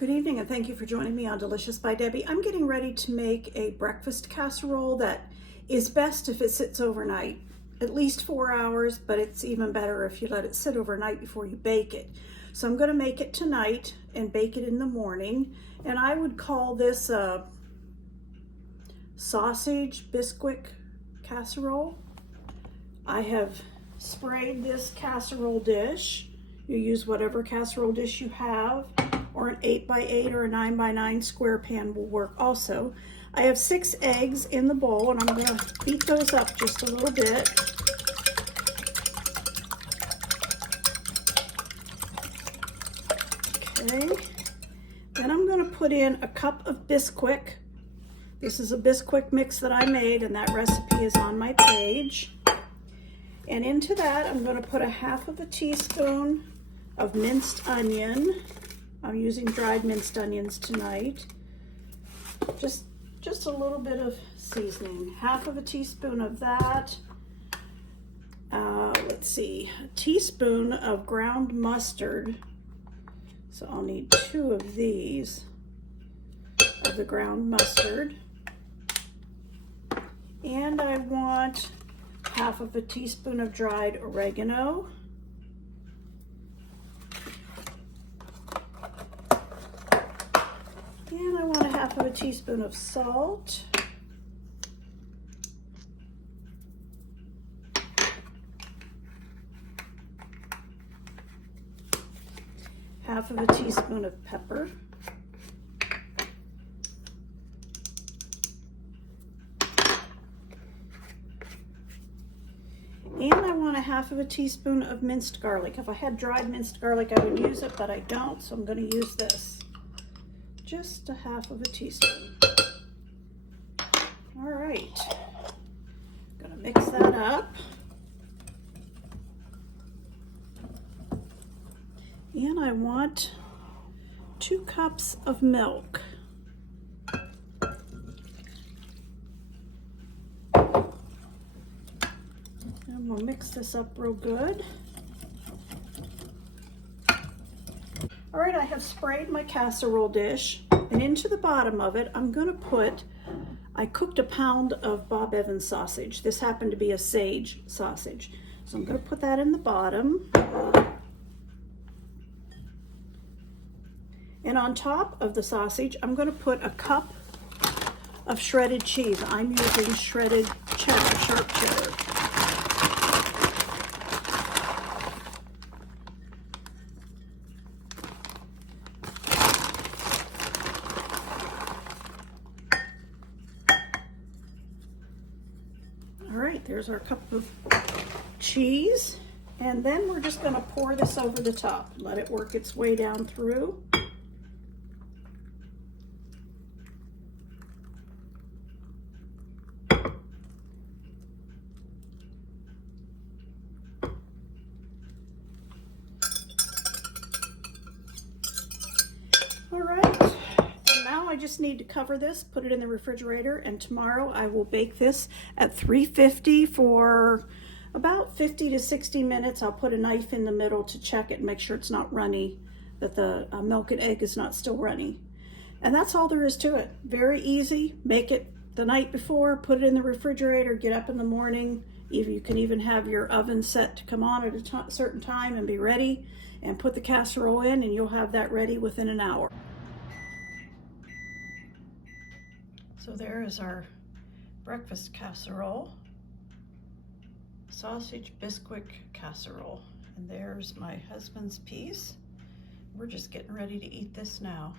Good evening and thank you for joining me on Delicious by Debbie. I'm getting ready to make a breakfast casserole that is best if it sits overnight, at least 4 hours, but it's even better if you let it sit overnight before you bake it. So I'm going to make it tonight and bake it in the morning, and I would call this a Ssusage Bisquick Casserole. I have sprayed this casserole dish. You use whatever casserole dish you have, or an 8x8 or a 9x9 square pan will work also. I have 6 eggs in the bowl, and I'm going to beat those up just a little bit. Okay, then I'm going to put in a cup of Bisquick. This is a Bisquick mix that I made, and that recipe is on my page. And into that, I'm going to put 1/2 teaspoon of minced onion. I'm using dried minced onions tonight. Just a little bit of seasoning. 1/2 teaspoon of that. Let's see, a teaspoon of ground mustard. So I'll need 2 of these of the ground mustard. And I want 1/2 teaspoon of dried oregano. And I want 1/2 teaspoon of salt. Half of a teaspoon of pepper. And I want 1/2 teaspoon of minced garlic. If I had dried minced garlic, I would use it, but I don't, so I'm going to use this. Just 1/2 teaspoon. All right, gonna mix that up. And I want 2 cups of milk. And we'll mix this up real good. All right, I have sprayed my casserole dish, and into the bottom of it, I'm gonna put, I cooked 1 pound of Bob Evans sausage. This happened to be a sage sausage. So I'm gonna put that in the bottom. And on top of the sausage, I'm gonna put 1 cup of shredded cheese. I'm using shredded cheddar, sharp cheddar. All right, there's our cup of cheese. And then we're just gonna pour this over the top. Let it work its way down through. All right, and now I just need to cover this, put it in the refrigerator, and tomorrow I will bake this at 350 for about 50 to 60 minutes. I'll put a knife in the middle to check it and make sure it's not runny, that the milk and egg is not still runny. And that's all there is to it. Very easy. Make it the night before, put it in the refrigerator, get up in the morning. You can even have your oven set to come on at a certain time and be ready, and put the casserole in, and you'll have that ready within an hour. So there is our breakfast casserole, Ssusage Bisquick Casserole. And there's my husband's piece. We're just getting ready to eat this now.